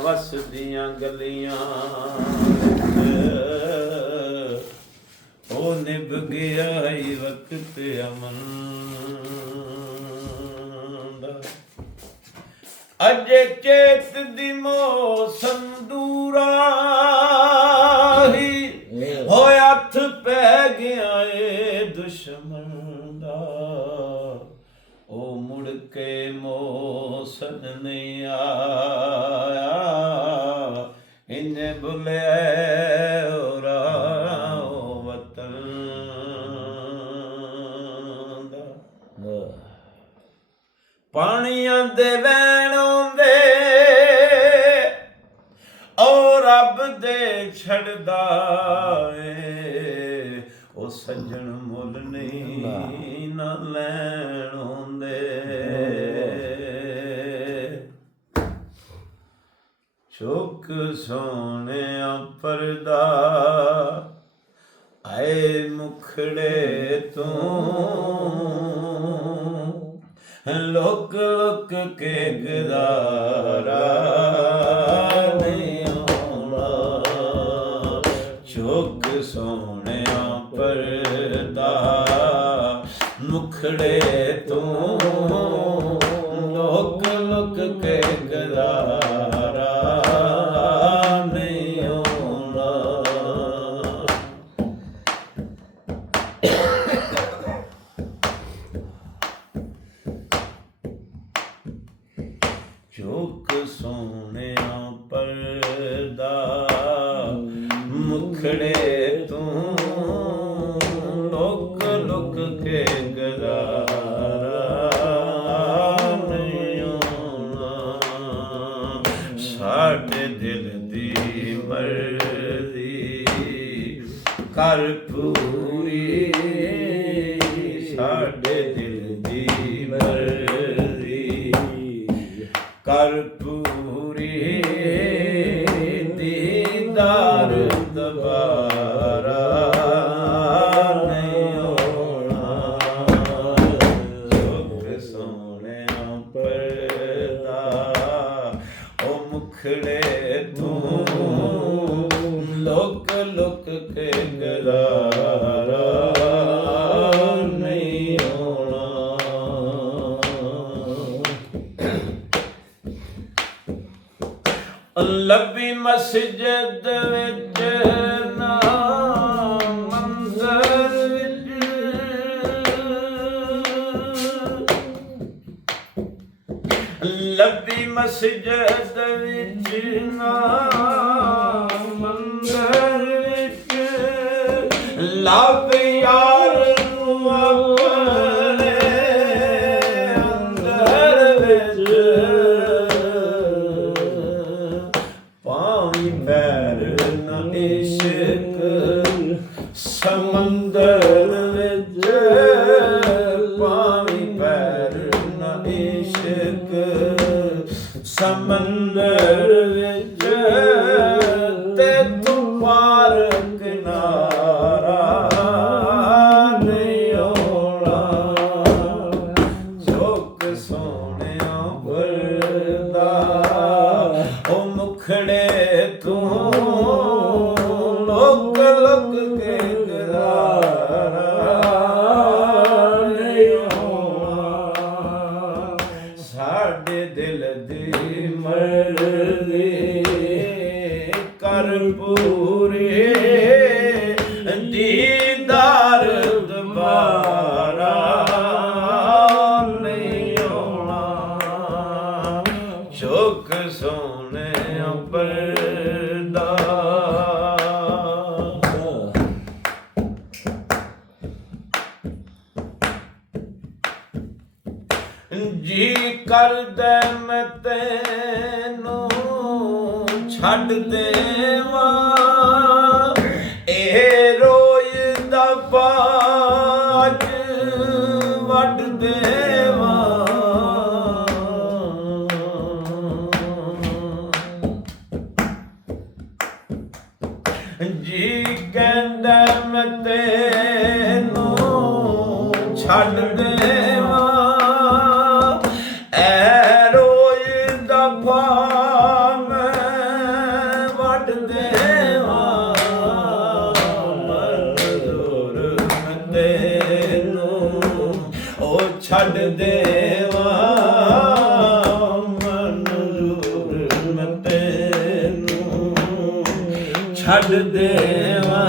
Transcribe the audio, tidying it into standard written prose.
ਵਸਦੀਆਂ ਗਲੀਆਂ ਉਹ ਨਿਭ ਗਿਆ ਈ ਵਕਤ ਅਮਨ ਦਾ। ਅਜੇ ਚੇਤ ਦੀ ਮੌਸਮ ਦੂਰਾ ਹੀ ਹੋਏ ਹੱਥ ਪੈ ਗਿਆ ਏ ਦੁਸ਼ਮਣ ਦਾ। ਉਹ ਮੁੜ ਕੇ ਮੌਸਮ ਨਹੀਂ ਆਇਆ ਇੰਨੇ ਬੁਲਿਆ ਉਹ ਵਤਨ ਦਾ। ਪਾਣੀਆਂ ਦੇ ਵਹਿਣ ਆਉਂਦੇ ਉਹ ਰੱਬ ਦੇ ਛੱਡਦਾ ਏ। ਉਹ ਸੱਜਣ ਮੁੱਲ ਨਹੀਂ ਨਾ ਲੈਣ ਆਉਂਦੇ। ਚੁੱਕ ਸੋਹਣਿਆ ਪਰਦਾ ਆਏ ਮੁਖੜੇ ਤੋਂ ਲੋਕ ਲੋਕ ਕੇ ਗਦਾਰਾ ਨਹੀਂ ਆਉਣਾ। ਚੁੱਕ ਸੋਹਣਿਆ ਪਰਦਾ ਮੁਖੜੇ ਤੋਂ ਲੋਕ ਲੋਕ ਕੇ ਗਦਾਰਾ ਨਹੀਂ ਆਉਣਾ। ਚੁੱਕ ਸੋਹਣਿਆ ਪਰਦਾ ਮੁਖੜੇ ਤੋਂ ਲੋਕ ਲੋਕ ਕੇ ਗਦਾਰਾ ਨਹੀਂ ਆਉਣਾ। ਸਾਡੇ ਦਿਲ ਦੀ ਮਰਜ਼ੀ ਕਰ ਪੂਰੀ। ਸਾਡੇ ਦਿਲ ਦੀ ਮਰਜ਼ੀ ਕਰ ਪੂਰੀ। ਦੀਦਾਰ ਦੁਬਾਰਾ ਨਹੀਂ ਆਉਣਾ। ਚੁੱਕ ਸੋਹਣਿਆ ਪਰਦਾ ਉਹ ਮੁਖੜੇ ਤੋਂ ਲੋਕ ਲੋਕ ਕੇ ਗਦਾਰਾ ਨਹੀਂ ਆਉਣਾ। ਲੱਭੀ ਮਸਜਿਦ ਵਿੱਚ ਨਾ ਮੰਦਰ ਵਿੱਚ ਲੱਭੀ ਮਸਜਿਦ ਵਿੱਚ ਨਾ ਮੰਦਰ ਵਿੱਚ ਲੱਭ ਯਾਰ ਨੂੰ ਆਪਣੇ ਅੰਦਰ ਵਿੱਚ ਪੈਰ ਨਾ ਇਸ਼ਕ ਸਮੰਦਰ ਵਿੱਚ ਪਾਵੀ ਪੈਰ ਨਾ ਇਸ਼ਕ ਸਮੰਦਰ ਵਿੱਚ ਤੇ ਤੂੰ ਪਾਰ ਕਿਨਾਰਾ ਨਹੀਂ ਆਉਣਾ। ਚੁੱਕ ਸੋਹਣਿਆ ਪਰਦਾ ਉਹ ਮੁਖੜੇ ਤੋਂ ਲੋਕ ਲੋਕ ਕੇ ਗਦਾਰਾ ਨਹੀਂ ਆਉਣਾ। ਸਾਡੇ ਦਿਲ ਦੀ ਮਰਜ਼ੀ ਕਰ ਪੂਰੀ। ਦੀਦਾਰ ਦੁਬਾਰਾ ਨਹੀਂ ਆਉਣਾ। ਚੁੱਕ ਸੋਹਣਿਆ ਪਰਦਾ ਜੀ ਕਰਦਾ ਮੈਂ ਤੈਨੂੰ ਛੱਡ ਦੇਵਾਂ। ਇਹ ਰੋਜ਼ ਦਾ ਬਾਜ ਵੱਢ ਦੇਵਾਂ। ਜੀ ਕਹਿੰਦਾ ਮੈਂ ਤੈਨੂੰ ਛੱਡ ਦੇਵਾਂ। ਐ ਰੋਜ਼ ਦਫਾ ਮੈਂ ਛੱਡ ਦੇਵਾ ਮਨਜ਼ੂਰ ਮੈਂ ਤੈਨੂੰ ਛੱਡ ਦੇਵਾ